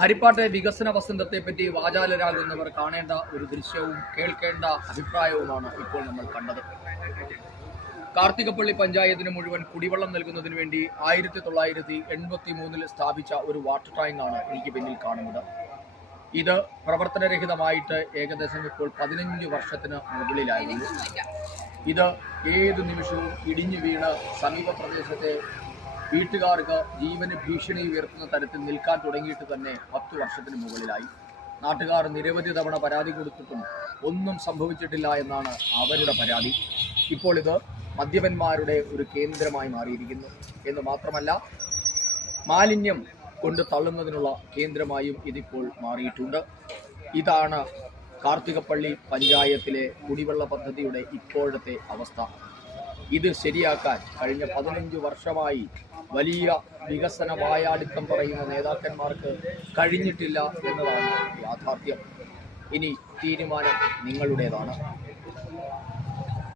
ഹരിപ്പാട്ടെ വികസന വസന്തത്തെപ്പറ്റി വാചാലരാകുന്നവർ കാണേണ്ട ഒരു ദൃശ്യവും കേൾക്കേണ്ട അഭിപ്രായവുമാണ് ഇപ്പോൾ നമ്മൾ കണ്ടത്. കാർത്തികപ്പള്ളി പഞ്ചായത്തിന് മുഴുവൻ കുടിവെള്ളം നൽകുന്നതിന് വേണ്ടി 1983 സ്ഥാപിച്ച ഒരു വാട്ടർ ടാങ്കാണ് എനിക്ക് പിന്നിൽ കാണുന്നത്. ഇത് പ്രവർത്തനരഹിതമായിട്ട് ഏകദേശം ഇപ്പോൾ 15 വർഷത്തിന് മുകളിലായിരുന്നു. ഇത് ഏതു നിമിഷവും ഇടിഞ്ഞു വീണ് സമീപ പ്രദേശത്തെ വീട്ടുകാർക്ക് ജീവന് ഭീഷണി ഉയർത്തുന്ന തരത്തിൽ നിൽക്കാൻ തുടങ്ങിയിട്ട് തന്നെ 10 വർഷത്തിന് മുകളിലായി. നാട്ടുകാർ നിരവധി തവണ പരാതി കൊടുത്തിട്ടും ഒന്നും സംഭവിച്ചിട്ടില്ല എന്നാണ് അവരുടെ പരാതി. ഇപ്പോൾ ഇത് മദ്യപന്മാരുടെ ഒരു കേന്ദ്രമായി മാറിയിരിക്കുന്നു എന്ന് മാത്രമല്ല, മാലിന്യം കൊണ്ട് തള്ളുന്നതിനുള്ള കേന്ദ്രമായും ഇതിപ്പോൾ മാറിയിട്ടുണ്ട്. ഇതാണ് കാർത്തികപ്പള്ളി പഞ്ചായത്തിലെ കുടിവെള്ള പദ്ധതിയുടെ ഇപ്പോഴത്തെ അവസ്ഥ. ഇത് ശരിയാക്കാൻ കഴിഞ്ഞ 15 വർഷമായി വലിയ വികസന വായാടിത്തം പറയുന്ന നേതാക്കന്മാർക്ക് കഴിഞ്ഞിട്ടില്ല എന്നതാണ് യാഥാർത്ഥ്യം. ഇനി തീരുമാനം നിങ്ങളുടേതാണ്.